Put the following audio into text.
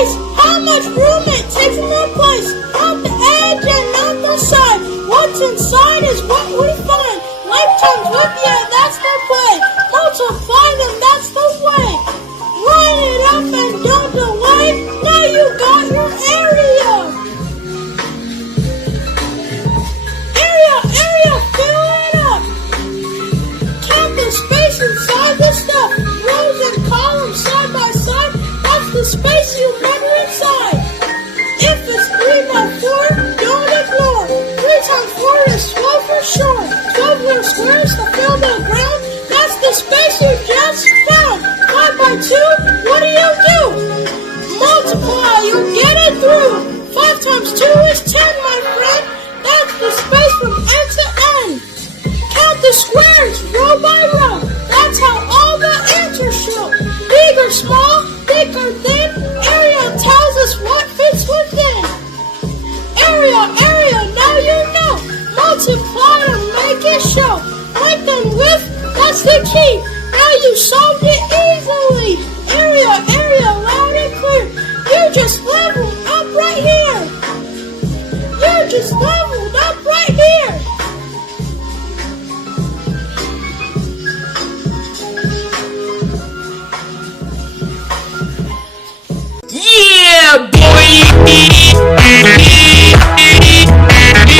space, how much room it takes in their place. Not the edge and not the side. What's inside is what we find. Lifetimes with you, that's the play. Multiply them, that's the way. Line it up and don't delay. Now you got your area. Area, fill it up. Count the space inside the stuff. Rows and columns side by side. That's the space you measure inside. If it's 3 by 4, don't ignore. 3 times 4 is 12 for sure. 12 little squares to fill the ground. That's the space you just found. 5 by 2, what do? Multiply, you'll get it through. 5 times 2 is 10, my friend. That's the space from end to end. Count the squares, row by row. That's how all the answers show. Big or small, thick or thin, area tells us what fits within. Area, now you know. Multiply and make it show. Length and width, that's the key. Now you solved it easily. Area, loud and clear. You just leveled up right here. Yeah, boy!